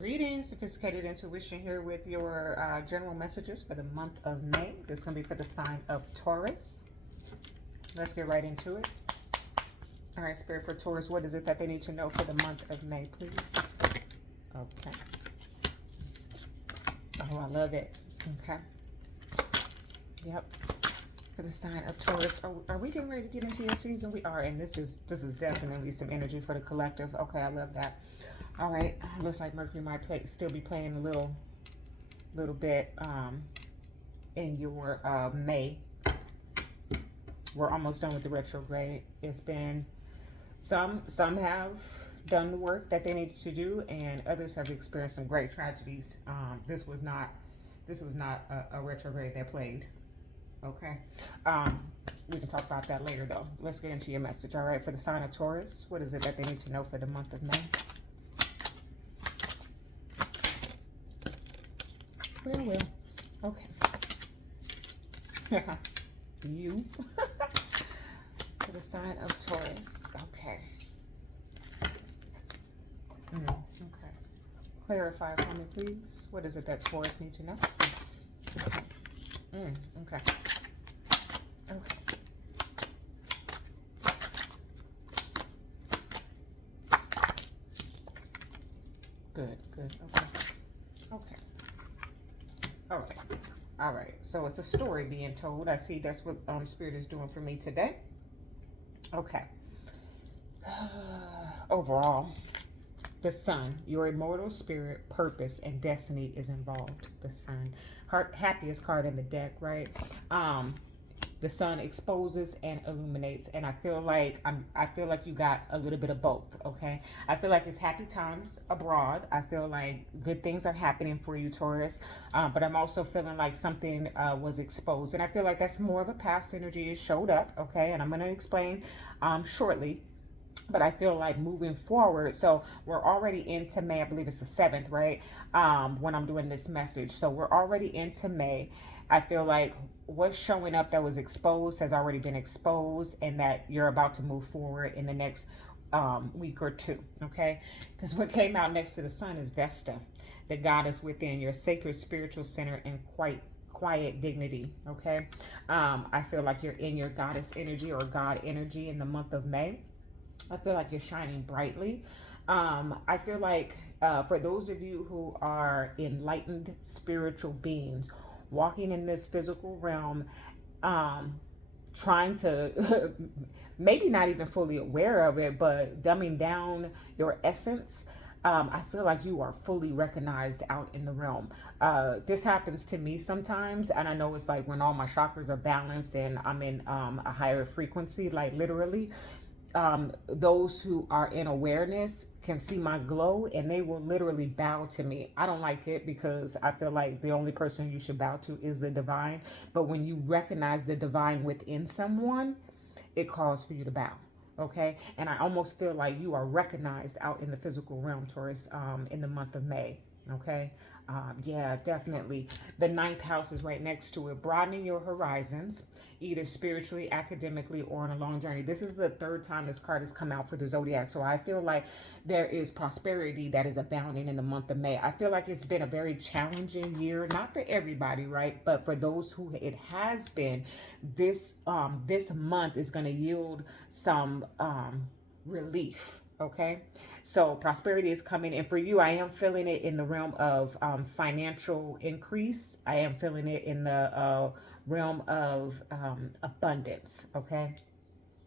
Greetings, sophisticated intuition here with your general messages for the month of May. This is going to be for the sign of Taurus. Let's get right into it. All right, Spirit for Taurus, what is it that they need to know for the month of May, please? Okay. Oh, I love it. Okay. Yep. For the sign of Taurus, are we getting ready to get into your season? We are, and this is definitely some energy for the collective. Okay, I love that. All right, looks like Mercury might still be playing a little bit in your May. We're almost done with the retrograde. It's been some have done the work that they needed to do, and others have experienced some great tragedies. This was not a retrograde that played. Okay, we can talk about that later though. Let's get into your message. All right, for the sign of Taurus, what is it that they need to know for the month of May? Will. Okay. You. For the sign of Taurus. Okay. Okay. Clarify for me, please. What is it that Taurus need to know? Okay. Okay. Okay. Good. Okay. Okay. All right. All right. So it's a story being told. I see that's what Spirit is doing for me today. Okay. Overall, the sun, your immortal spirit, purpose, and destiny is involved. The sun, happiest card in the deck, right? The sun exposes and illuminates, and I feel like you got a little bit of both. Okay, I feel like it's happy times abroad. I feel like good things are happening for you, Taurus, but I'm also feeling like something was exposed, and I feel like that's more of a past energy. It showed up, okay, and I'm going to explain shortly. But I feel like moving forward, so we're already into May. I believe it's the 7th, right? When I'm doing this message, so we're already into May. I feel like what's showing up that was exposed has already been exposed, and that you're about to move forward in the next week or two, okay? Because what came out next to the sun is Vesta, the goddess within your sacred spiritual center and quiet dignity, okay? I feel like you're in your goddess energy or God energy in the month of May. I feel like you're shining brightly. I feel like for those of you who are enlightened spiritual beings walking in this physical realm, trying to maybe not even fully aware of it, but dumbing down your essence, I feel like you are fully recognized out in the realm. This happens to me sometimes, and I know it's like when all my chakras are balanced and I'm in a higher frequency, like literally. Those who are in awareness can see my glow and they will literally bow to me. I don't like it because I feel like the only person you should bow to is the divine. But when you recognize the divine within someone, it calls for you to bow. Okay. And I almost feel like you are recognized out in the physical realm, Taurus, in the month of May. Okay. Yeah, definitely. The 9th house is right next to it, broadening your horizons, either spiritually, academically, or on a long journey. This is the 3rd time this card has come out for the zodiac. So I feel like there is prosperity that is abounding in the month of May. I feel like it's been a very challenging year, not for everybody, right? But for those who it has been, this month is going to yield some relief. Okay, so prosperity is coming, and for you, I am feeling it in the realm of financial increase. I am feeling it in the realm of abundance. Okay,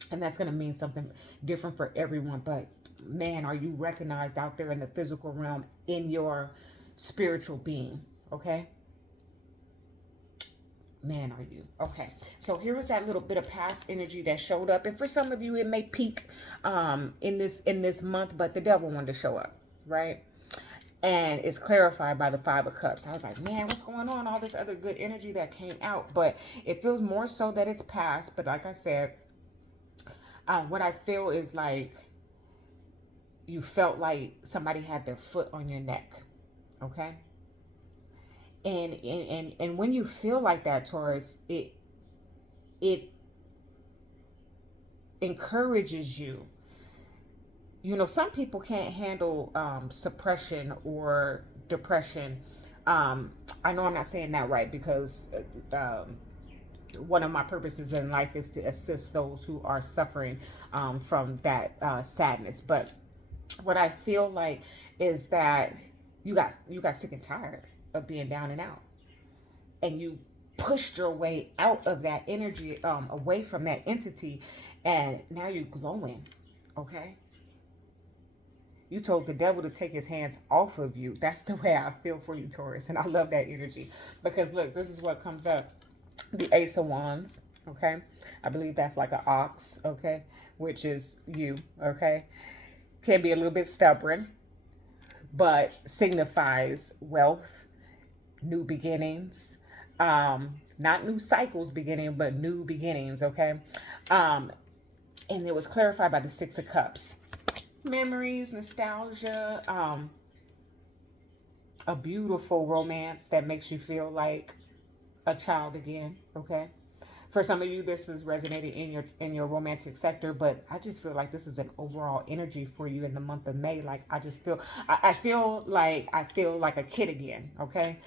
and that's going to mean something different for everyone. But man, are you recognized out there in the physical realm in your spiritual being? Okay. Man, are you okay? So here was that little bit of past energy that showed up, and for some of you, it may peak in this month, but the devil wanted to show up, right? And it's clarified by the 5 of Cups. I was like, man, what's going on? All this other good energy that came out, but it feels more so that it's past. But like I said, what I feel is like you felt like somebody had their foot on your neck, okay? And when you feel like that, Taurus, it encourages you you know, some people can't handle suppression or depression. I know I'm not saying that right, because one of my purposes in life is to assist those who are suffering from that sadness. But what I feel like is that you got sick and tired of being down and out, and you pushed your way out of that energy, away from that entity, and now you're glowing. Okay, you told the devil to take his hands off of you. That's the way I feel for you, Taurus. And I love that energy, because look, this is what comes up. The Ace of Wands. Okay. I believe that's like an ox. Okay. Which is you. Okay. Can be a little bit stubborn, but signifies wealth, new beginnings. Not new cycles beginning, but new beginnings. Okay. And it was clarified by the Six of Cups. Memories, nostalgia, a beautiful romance that makes you feel like a child again. Okay, for some of you this is resonating in your romantic sector, but I just feel like this is an overall energy for you in the month of May. Like, I just feel, I feel like a kid again. Okay.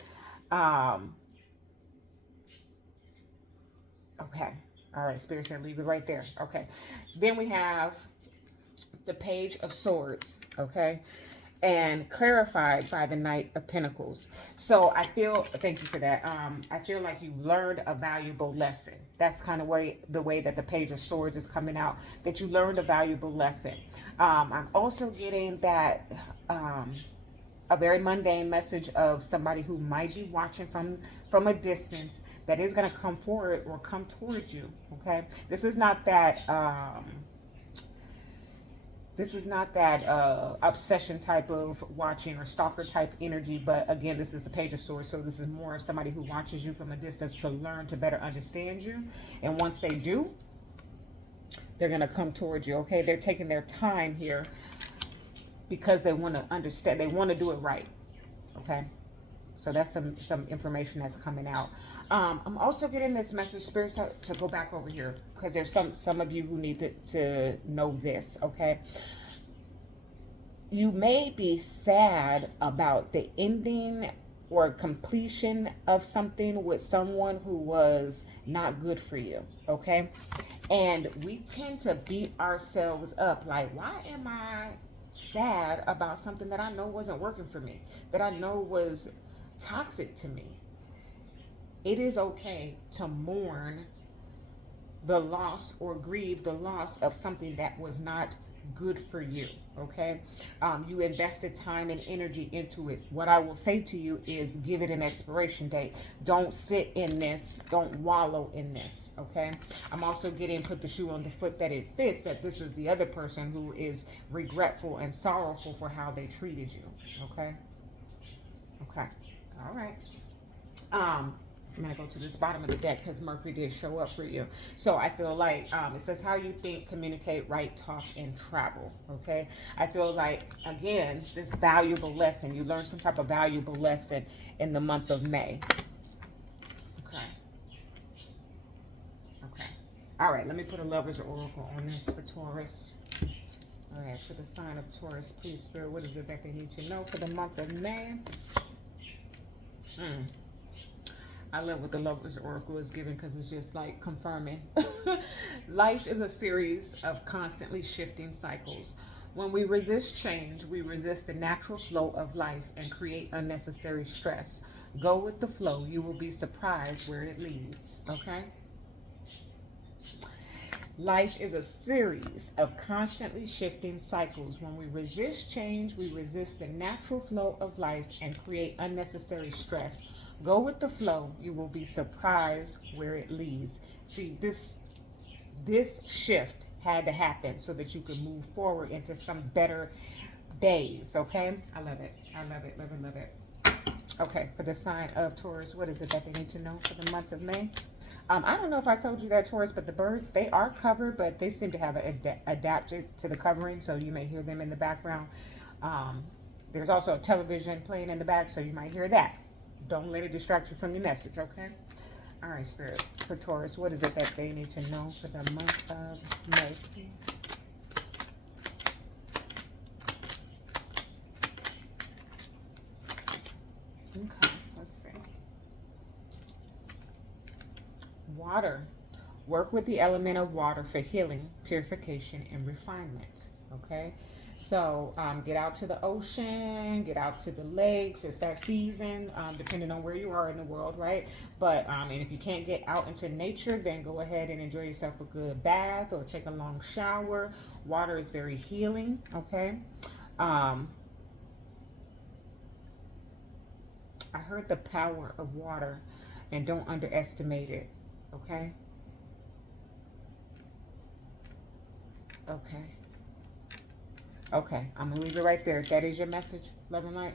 Okay, all right, Spirit said leave it right there. Okay, then we have the Page of Swords. Okay, and clarified by the Knight of Pentacles. So I feel, thank you for that. I feel like you learned a valuable lesson. That's kind of the way that the Page of Swords is coming out, that you learned a valuable lesson. I'm also getting that a very mundane message of somebody who might be watching from a distance, that is going to come forward or come towards you. Okay, this is not that obsession type of watching or stalker type energy, but again, this is the Page of Swords, so this is more of somebody who watches you from a distance to learn to better understand you. And once they do, they're going to come towards you. Okay, they're taking their time here because they want to understand, they want to do it right. Okay, so that's some information that's coming out. I'm also getting this message, Spirit, to go back over here, because there's some of you who need to know this. Okay, you may be sad about the ending or completion of something with someone who was not good for you. Okay, and we tend to beat ourselves up, like, why am I sad about something that I know wasn't working for me, that I know was toxic to me? It is okay to mourn the loss or grieve the loss of something that was not good for you. Okay, you invested time and energy into it. What I will say to you is, give it an expiration date. Don't sit in this, don't wallow in this. Okay, I'm also getting, put the shoe on the foot that it fits, that this is the other person who is regretful and sorrowful for how they treated you. Okay, all right. I'm going to go to this bottom of the deck because Mercury did show up for you. So I feel like it says how you think, communicate, write, talk, and travel. Okay. I feel like, again, this valuable lesson. You learned some type of valuable lesson in the month of May. Okay. All right. Let me put a Lover's Oracle on this for Taurus. All right. For the sign of Taurus, please, Spirit, what is it that they need to know for the month of May? I love what the Lover's Oracle is giving, because it's just like confirming. Life is a series of constantly shifting cycles. When we resist change, we resist the natural flow of life and create unnecessary stress. Go with the flow. You will be surprised where it leads. Okay? Life is a series of constantly shifting cycles. When we resist change, we resist the natural flow of life and create unnecessary stress. Go with the flow. You will be surprised where it leads. See, this shift had to happen so that you could move forward into some better days. Okay? I love it. Love it. Okay, for the sign of Taurus, what is it that they need to know for the month of May? I don't know if I told you that, Taurus, but the birds, they are covered, but they seem to have adapted to the covering, so you may hear them in the background. There's also a television playing in the back, so you might hear that. Don't let it distract you from your message, okay? All right, Spirit, for Taurus, what is it that they need to know for the month of May, please? Okay, let's see. Water. Work with the element of water for healing, purification, and refinement. Okay, so get out to the ocean, get out to the lakes. It's that season, depending on where you are in the world, right? But and if you can't get out into nature, then go ahead and enjoy yourself a good bath or take a long shower. Water is very healing. Okay, um, I heard the power of water, and don't underestimate it. Okay, okay. Okay, I'm gonna leave it right there. That is your message, love and light.